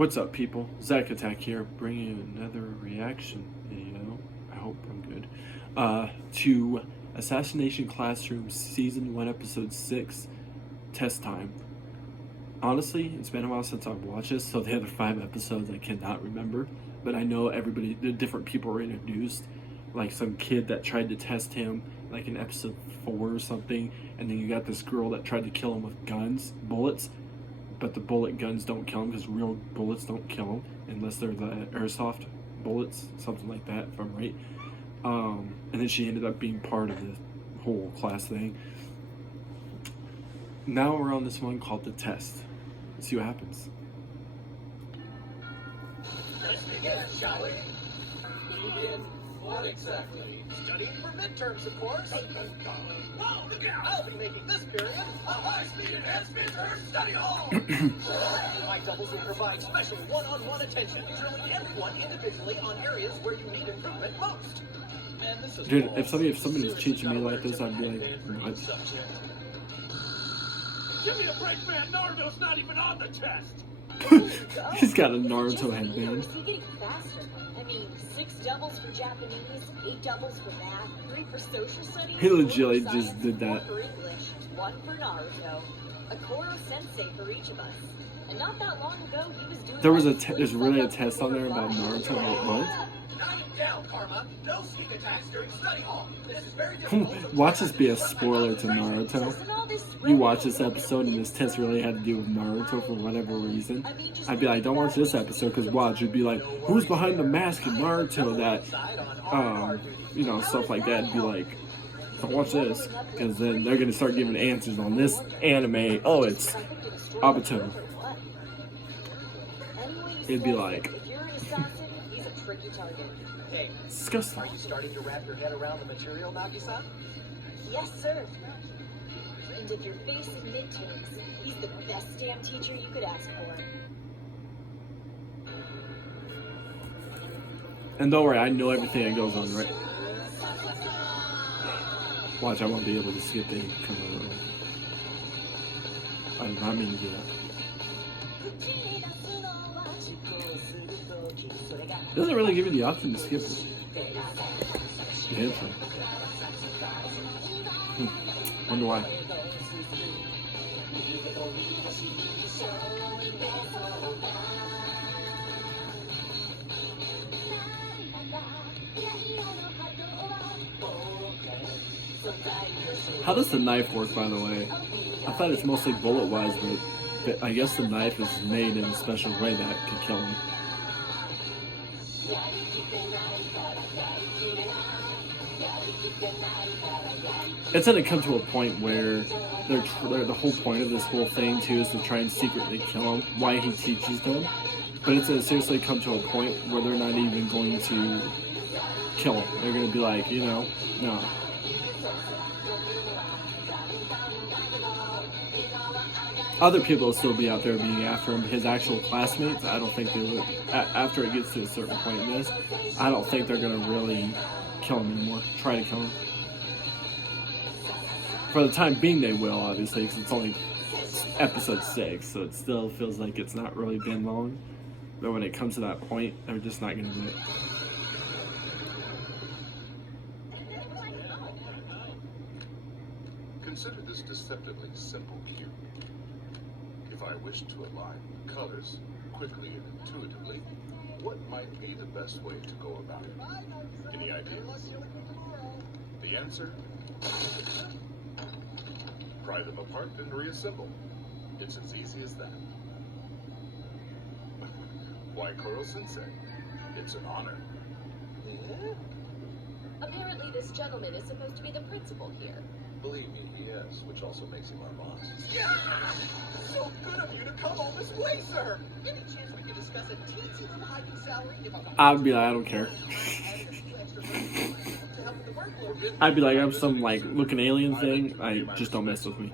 What's up, people? Zach Attack here, bringing you another reaction video. I hope I'm good. To Assassination Classroom Season 1, Episode 6, Test Time. Honestly, it's been a while since I've watched this, so the other 5 episodes I cannot remember. But I know the different people were introduced. Like some kid that tried to test him, like in episode 4 or something. And then you got this girl that tried to kill him with bullets. But the bullet guns don't kill him because real bullets don't kill him unless they're the airsoft bullets, something like that, if I'm right. And then she ended up being part of the whole class thing. Now we're on this one called the test. Let's see what happens. Let's begin, shall we? Begin what exactly? Studying for midterms, of course. Whoa, look out! I'll be making this period a high-speed advanced midterm study hall. My doubles will provide special one-on-one attention, drilling everyone individually on areas where you need improvement most. Man, this is dude, if somebody's teaching me like this, I'd be like, what? Give me a break, man. Naruto's not even on the test. He's got a Naruto headband. You're getting faster. I mean, 6 doubles for Japanese, 8 doubles for math, 3 for social studies. He legitimately just did that. 1 for English, 1 for Naruto, a Koro sensei for each of us. And not that long ago, he was doing. There's really a test on there about Naruto. What? Down, Karma. No sneak attacks during study hall. This is very difficult. Watch this be a spoiler to Naruto. You watch this episode and this test really had to do with Naruto for whatever reason. I'd be like, don't watch this episode because watch, you'd be like, who's behind the mask in Naruto that, stuff like that. And be like, don't watch this because then they're going to start giving answers on this anime. Oh, it's Obito. It'd be like, Hey, disgusting. are you starting to wrap your head around the material, Nagi-san? Yes, sir. And if you're facing midterms, he's the best damn teacher you could ask for. And don't worry, I know everything that goes on, right? Watch, I won't be able to skip the come on. I did not mean to do that. Doesn't really give you the option to skip it. The intro. Wonder why. How does the knife work, by the way? I thought it's mostly bullet-wise, but I guess the knife is made in a special way that could kill him. It's gonna come to a point where the whole point of this whole thing too is to try and secretly kill him. Why he teaches them, but it's gonna seriously come to a point where they're not even going to kill him. They're gonna be like, no. Other people will still be out there being after him. His actual classmates, I don't think they would. After it gets to a certain point in this, I don't think they're gonna really kill him anymore. Try to kill him. For the time being, they will, obviously, because it's only episode 6, so it still feels like it's not really been long. But when it comes to that point, they're just not gonna do it. Consider this deceptively simple cube. If I wish to align the colors quickly and intuitively, what might be the best way to go about it? Any ideas? The answer? Pry them apart and reassemble. It's as easy as that. Why Koro-sensei? It's an honor. Apparently this gentleman is supposed to be the principal here. Believe me, he is, which also makes him our boss. Yeah! So good of you to come all this way, sir! Any chance we could discuss a teensy little hike in salary? I'd be like, I don't care. I'd be like, I'm some looking alien thing. I just don't mess with me.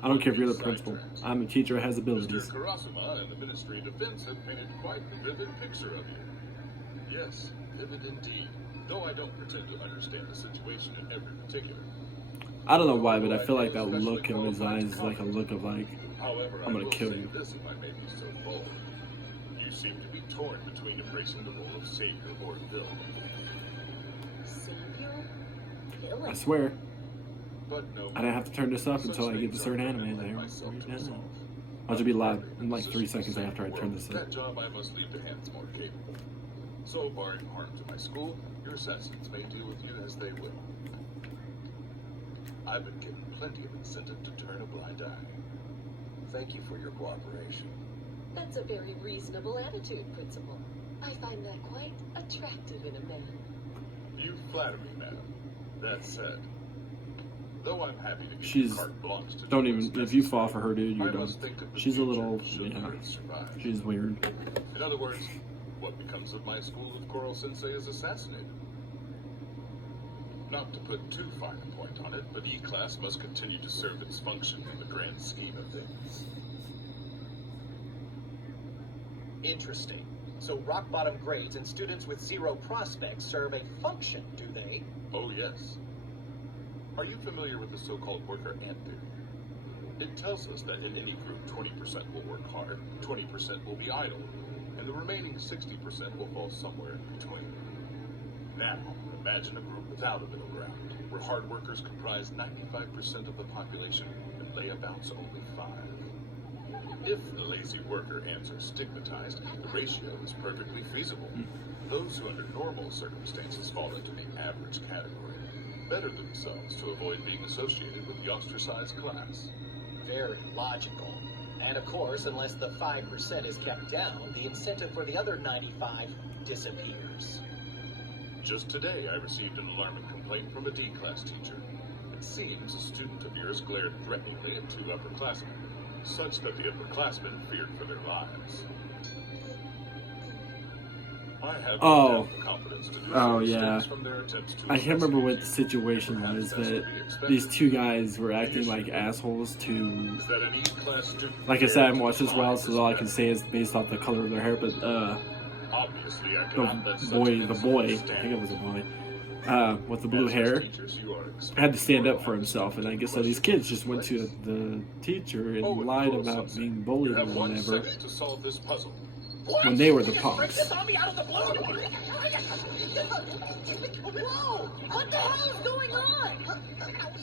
I don't care if you're the principal. I'm a teacher who has abilities. Mr. Karasuma and the Ministry of Defense have painted quite a vivid picture of you. Yes, vivid indeed. Though I don't pretend to understand the situation in every particular. I don't know why, but I feel like that look in his eyes is like a look of like, However, I'm gonna kill you. This if I may be so bold. You You seem to be torn between embracing the role of savior or villain. Savior? Villain? I swear, But no. I didn't have to turn this up Such until I get to things certain are anime like there. myself to Yeah. resolve. I'll just be loud in like 3 seconds after I turn this up. That job I must leave to hands more capable. So, barring harm to my school, your assassins may deal with you as they will. I've been given plenty of incentive to turn a blind eye. Thank you for your cooperation. That's a very reasonable attitude, Principal. I find that quite attractive in a man. You flatter me, madam. That said, though I'm happy to give She's- you carte blanche to Don't do even, what's if you necessary, fall for her, dude, you're I done. must think of the She's a future little, should yeah, Earth survive. she's weird. In other words, what becomes of my school if Coral Sensei is assassinated? Not to put too fine a point on it, but E-Class must continue to serve its function in the grand scheme of things. Interesting. So rock bottom grades and students with zero prospects serve a function, do they? Oh, yes. Are you familiar with the so-called worker ant theory? It tells us that in any group, 20% will work hard, 20% will be idle, and the remaining 60% will fall somewhere in between. Now, imagine a group without a middle ground, where hard workers comprise 95% of the population and layabouts only 5. If the lazy worker ants are stigmatized, the ratio is perfectly feasible. Those who under normal circumstances fall into the average category better themselves to avoid being associated with the ostracized class. Very logical. And of course, unless the 5% is kept down, the incentive for the other 95 disappears. Just today, I received an alarming complaint from a D-class teacher. It seems a student of yours glared threateningly at 2 upperclassmen, such that the upperclassmen feared for their lives. I have no doubt the confidence to do so yeah. stems from their attempts to I can't remember what the assassinate you. situation Perhaps was, that's to but be expected. these 2 guys were acting like assholes to. Is that an E-class student Like I said, I haven't dared watched to this well, defy so all I this can threat? say is based off the color of their hair. But Obviously, I the cannot let such boy, an I incident think it was a stand. boy, with the blue As hair, teachers, you are had to stand up expected for to himself, and I guess so. question These kids just the went to place. the teacher and Oh, lied Coral about Sensei, being you bullied or have 1 whatever. second to solve this puzzle. What? When they were the You just bring punks. this on me out of the blue? Whoa! What the hell is going on?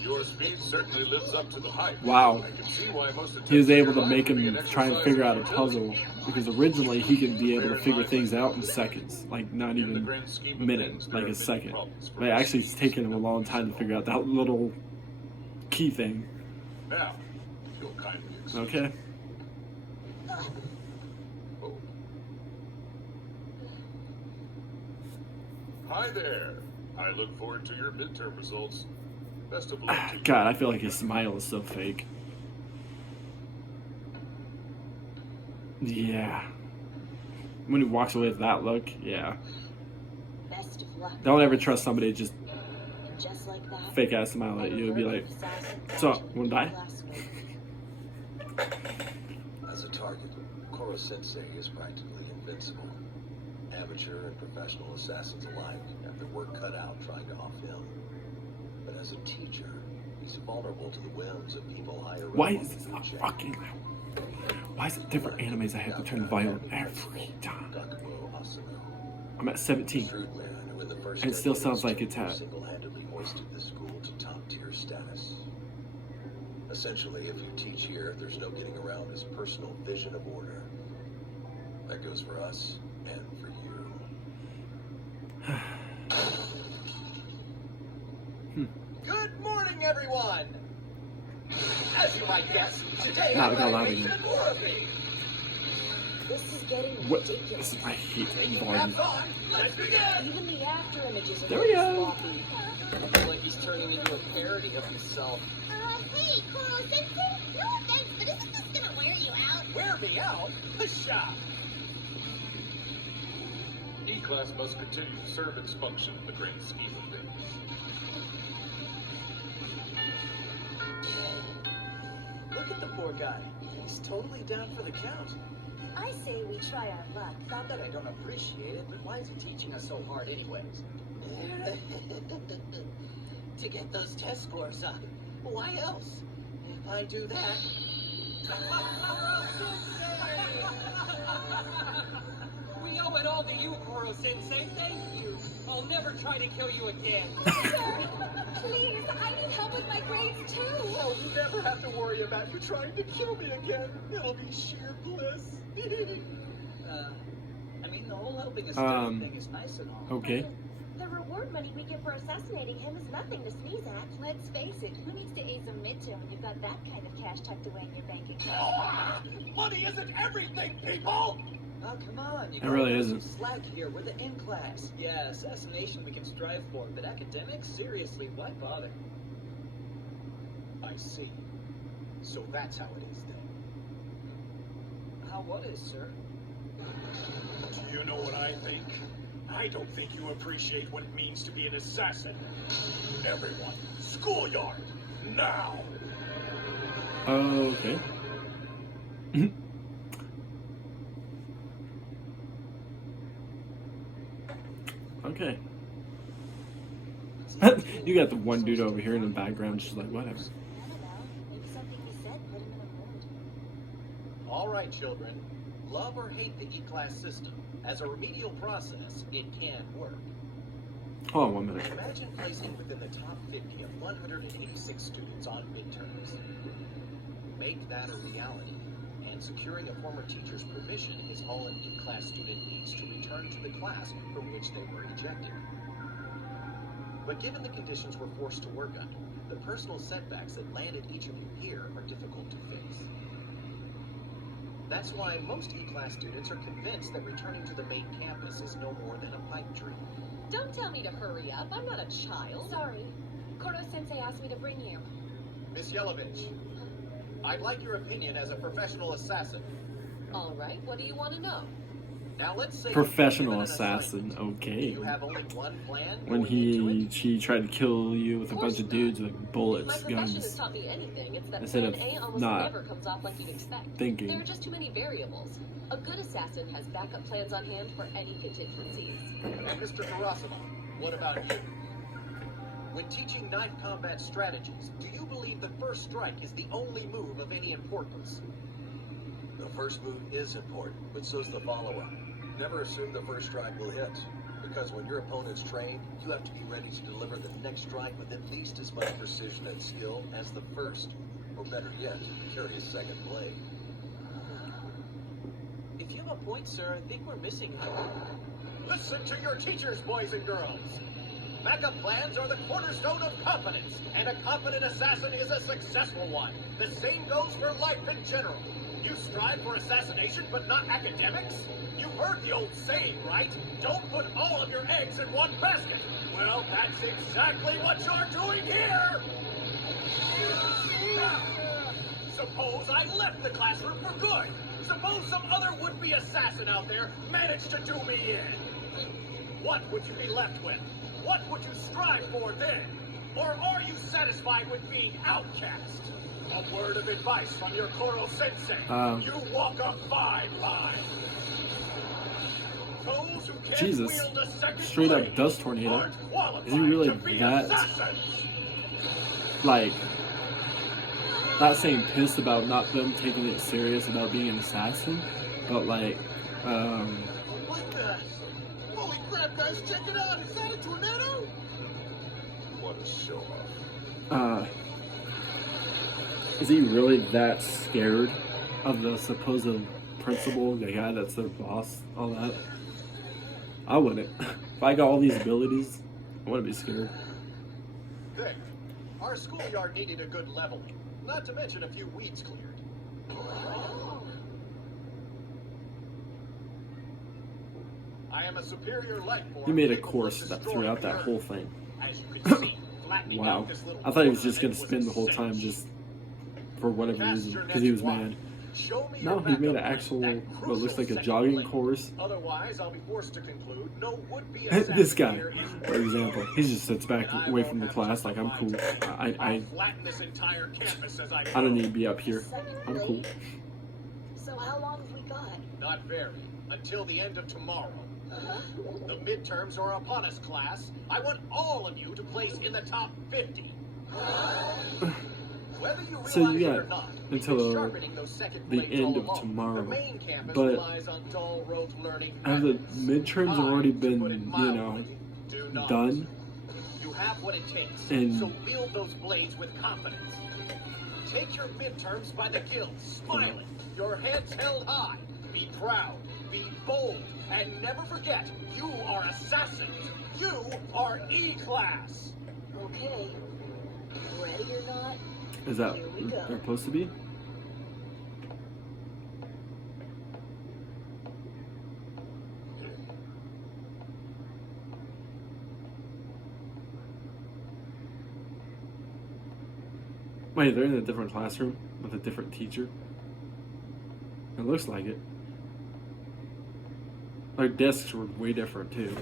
Your speed certainly lives up to the hype. Wow. I can see why most He was able to attempts make in your him life try and would be figure an out a exercise in puzzle, agility. because originally he could be able to figure Bear in things mind, out in seconds, like not in the even grand scheme a of minute, things, there like are a many second. problems for But actually, it's us. taken him a long time to figure out that little key thing. Now, if you'll kindly excuse Okay. me. Oh. Hi there. I look forward to your midterm results. Best of luck to you. God, I feel like his smile is so fake. Yeah. When he walks away with that look, yeah. Best of luck. Don't ever trust somebody to just And just like that, fake ass smile at you and be like, "So, wanna die?" As a target, Koro Sensei is practically invincible. Amateur and professional assassins alike have their work cut out trying to off him. But as a teacher, he's vulnerable to the whims of people higher up why on is the this food not chain. fucking? Why is it different animes I have to turn violent every time? Gakuo Asano, I'm at 17. shrewd man who in the first And it still decade sounds of like his it's tenure at- single-handedly hoisted the school to top-tier status. Essentially, if you teach here, there's no getting around his personal vision of order. That goes for us and for you. Good morning, everyone! As you might guess, today Nah, I'm we got going to loud be again. even more of me. This is getting What? ridiculous. I hate Taking volume. caps on, let's begin! Even the after images are There we getting go. sloppy. I feel like he's turning into a parody of himself. Hey, Koro Sensei, no offense, but isn't this gonna wear you out? Wear me out? Pshaw! E-Class must continue to serve its function in the grand scheme of things. Look at the poor guy. He's totally down for the count. I say we try our luck. Not that I don't appreciate it, but why is he teaching us so hard anyways? To get those test scores up. Why else? If I do that... Koro-sensei, thank you. I'll never try to kill you again. Sir, please, I need help with my grades too. I'll never have to worry about you trying to kill me again. It'll be sheer bliss. I mean, the whole helping a student thing is nice and all. Okay. The reward money we get for assassinating him is nothing to sneeze at. Let's face it, who needs to ace a midterm when you've got that kind of cash tucked away in your bank account? Money isn't everything, people! Oh, come on. You It really gotta isn't. some slack here. We're the in class. Yeah, assassination we can strive for, but academics? Seriously, why bother? I see. So that's how it is then. How what is, sir? Do you know what I think? I don't think you appreciate what it means to be an assassin. Everyone, schoolyard, now! Okay. Okay. You got the one dude over here in the background just like, whatever. I don't know. Maybe something he said put him in a mood. All right, children. Love or hate the E-class system. As a remedial process, it can work. Hold on 1 minute. Imagine placing within the top 50 of 186 students on midterms. Make that a reality, and securing a former teacher's permission is all an E-class student needs to return to the class from which they were ejected. But given the conditions we're forced to work under, the personal setbacks that landed each of you here are difficult to face. That's why most E-class students are convinced that returning to the main campus is no more than a pipe dream. Don't tell me to hurry up. I'm not a child. Sorry. Koro-sensei asked me to bring you. Miss Yelovich, I'd like your opinion as a professional assassin. All right, what do you want to know? Now let's say Professional you're given an assassin, assignment. Do okay. you have only one plan When going into it? she tried to kill you with a bunch of dudes with My bullets, profession has guns, taught me anything. It's that Instead plan of A almost not never comes off like you'd expect. thinking. There are just too many variables. A good assassin has backup plans on hand for any contingencies. And Mr. Harasima, what about you? When teaching knife combat strategies, do you believe the first strike is the only move of any importance? The first move is important, but so's the follow-up. Never assume the first strike will hit, because when your opponent's trained, you have to be ready to deliver the next strike with at least as much precision and skill as the first. Or better yet, carry a second blade. If you have a point, sir, I think we're missing here. Listen to your teachers, boys and girls. Backup plans are the cornerstone of competence, and a competent assassin is a successful one. The same goes for life in general. You strive for assassination, but not academics? You've heard the old saying, right? Don't put all of your eggs in one basket. Well, that's exactly what you're doing here! Suppose I left the classroom for good. Suppose some other would-be assassin out there managed to do me in. What would you be left with? What would you strive for then? Or are you satisfied with being outcast? A word of advice from your Koro-sensei. You walk a fine line. Those who can't Jesus. wield a second Straight up blade dust tornado. aren't qualified Is he really to be that- assassins. Like, not saying pissed about not them taking it serious about being an assassin, but like, What the? Holy crap, guys, check it out! Is that a tornado? What a show-off. is he really that scared of the supposed principal, the guy that's their boss, all that? I wouldn't. If I got all these abilities, I wouldn't be scared. Vic, our schoolyard needed a good leveling, not to mention a few weeds cleared. I am a superior life form. He made a capable of course that destroying throughout that the whole earth. thing. As you can see, flattening Wow. out this little I thought he was corner just of gonna it was spend the a whole cinch. time just for whatever Cast reason, your because he next was wide. mad. Show me No, your he made an backup actual, plan, that what looks like a crucial jogging second course. blade. Otherwise, I'll be forced to conclude no would-be This guy, assassin here is for example, he just sits back And I away won't from the have class to like I'm cool. provide I I'll flatten this entire campus as I don't go. need to be up here. Second I'm cool. blade? So how long have we got? Not very. Until the end of tomorrow. Uh-huh. The midterms are upon us, class. I want all of you to place in the top 50. Whether you So you realize it got or not, until sharpening those second the blades end all of along. tomorrow. The main campus But relies on dull rote learning have the methods. midterms already To been, put it you mildly, know, do not. done? You have what it takes, And- so wield those blades with confidence. Take your midterms by the gills, smiling, your heads held high. Be proud, be bold, and never forget, you are assassins. You are E-Class. Okay. Ready or not, Is that Here we go. they're supposed to be? Wait, they're in a different classroom with a different teacher? It looks like it. Their desks were way different too.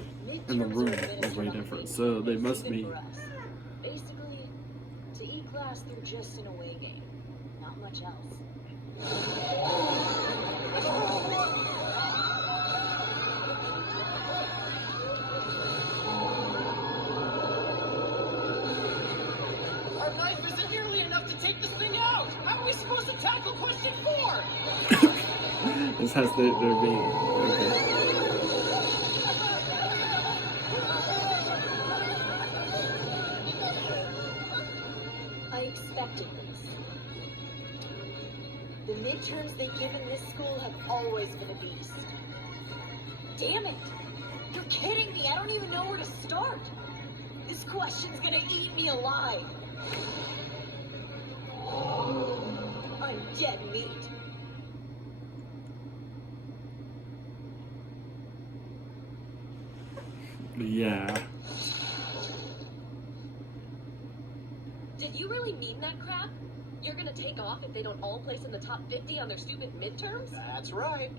And the midterms room are was administered way on different, weekends, so they must even be. for us. Basically, to E-Class, they're just an away game. Not much else. Our knife isn't nearly enough to take this thing out. How are we supposed to tackle question 4? This has their being. Okay. I expected this. The midterms they give in this school have always been a beast. Damn it! You're kidding me! I don't even know where to start! This question's gonna eat me alive! I'm dead meat. Yeah. Did you really mean that crap? You're gonna take off if they don't all place in the top 50 on their stupid midterms? That's right.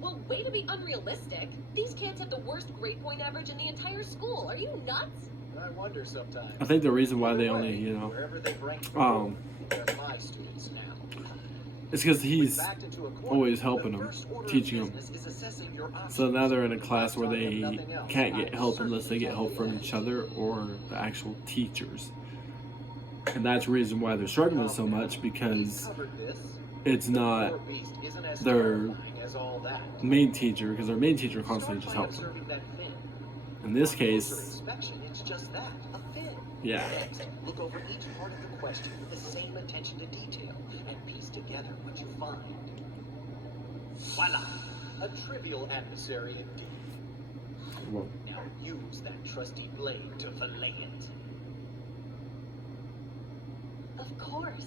Well, way to be unrealistic. These kids have the worst grade point average in the entire school. Are you nuts? I wonder sometimes. I think the reason why they Either only, way, you know, wherever they've ranked um, they're my students now. it's because he's Backed into a corner, always helping the them, first order of teaching them. business is assessing your So now they're in a options. class where they Nothing else. can't get I help unless they certainly get tell help you from that. each other or the actual teachers. And that's the reason why they're struggling so much, because Covered this. it's not Your beast isn't as their terrifying as all that. main teacher, because their main teacher constantly just Start by helps them. observing that fin. In this On closer case, inspection, it's just that, a fin. yeah. Next, look over each part of the question with the same attention to detail and piece together what you find. Voila! A trivial adversary indeed. Well, Now use that trusty blade to fillet it. Of course.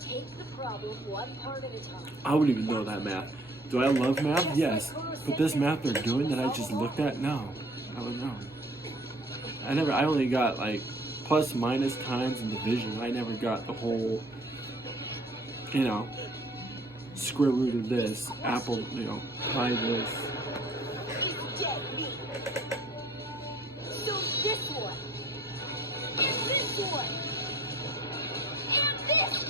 Take the problem one part at a time. I wouldn't even know that math. Do I love math? Yes. But this math they're doing that I just looked at? No. I don't know. I only got like plus, minus, times, and division. I never got the whole, you know, square root of this, apple, you know, pi this. It's dead meat. So this one. And this one. And this.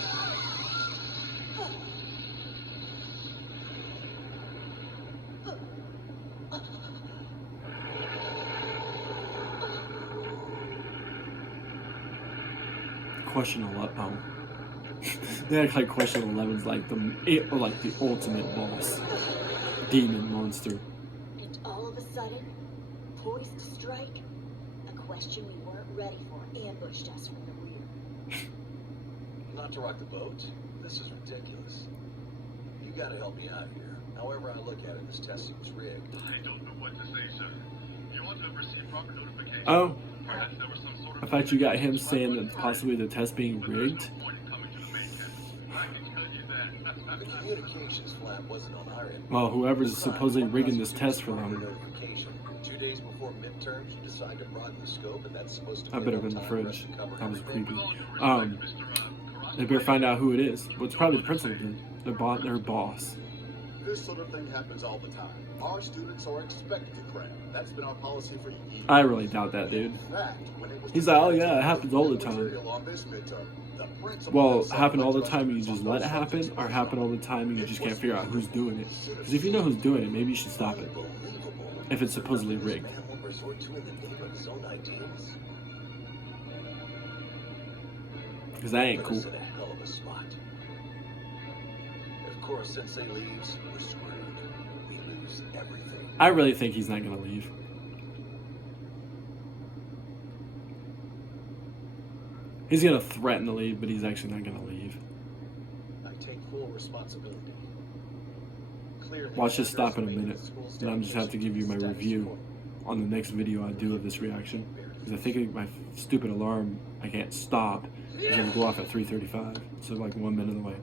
Question 11. Oh. They act like question 11's like the ultimate boss. Demon monster. And all of a sudden, poised to strike, a question we weren't ready for ambushed us from the rear. Not to rock the boat, this is ridiculous. You gotta help me out here. However I look at it, this test seems rigged. I don't know what to say, sir. You ought to have received proper notification. Oh, Perhaps there was some sort I of thought you got him saying that possibly the test being but there's no rigged. point in coming to the main campus. I can tell you that. The communications flap wasn't on our end. Well, whoever's Besides, supposedly one rigging must this give test for proper them, notification. 2 days before midterms, you decide to broaden the scope, and that's supposed to I be better enough been in the time for us fridge. to cover That was everything. creepy. With all due respect, Um, Mr. They better find out who it is. Well, it's probably the principal, dude. Their boss. This sort of thing happens all the time. Our students are expected to cram. That's been our policy for years. I really doubt that, dude. In fact, when it was He's like, oh decided yeah, it to happens all the put time. material on this midterm, the principal Well, himself happen all the went to time and you us just on let it those happen, subjects or happen all the time and you just can't figure out who's doing it. Because if you know who's doing it, maybe you should stop it. Unbelievable. If it's supposedly rigged. This man will resort to in the name of his own ideals. Because that ain't Put cool. us in a hell of a spot. If Koro Sensei leaves, we're screwed. We lose everything. I really think he's not going to leave. He's going to threaten to leave, but he's actually not going to leave. I take full responsibility. Clearly, Watch this stop in a underestimating minute, the school's and I'm just have to give you my status review quo. on the next video I do of this reaction. Because I think my stupid alarm, I can't stop, is going to go off at 3:35. So like 1 minute away.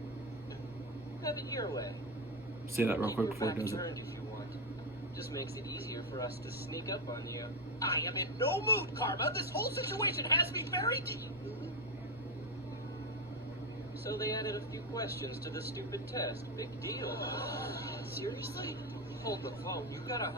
Have it your way. Say that real Keep quick your before it back does it. turned if you want. Just makes it easier for us to sneak up on you. I am in no mood, Karma. This whole situation has me very deep. So they added a few questions to the stupid test. Big deal. Seriously? Hold the phone. You gotta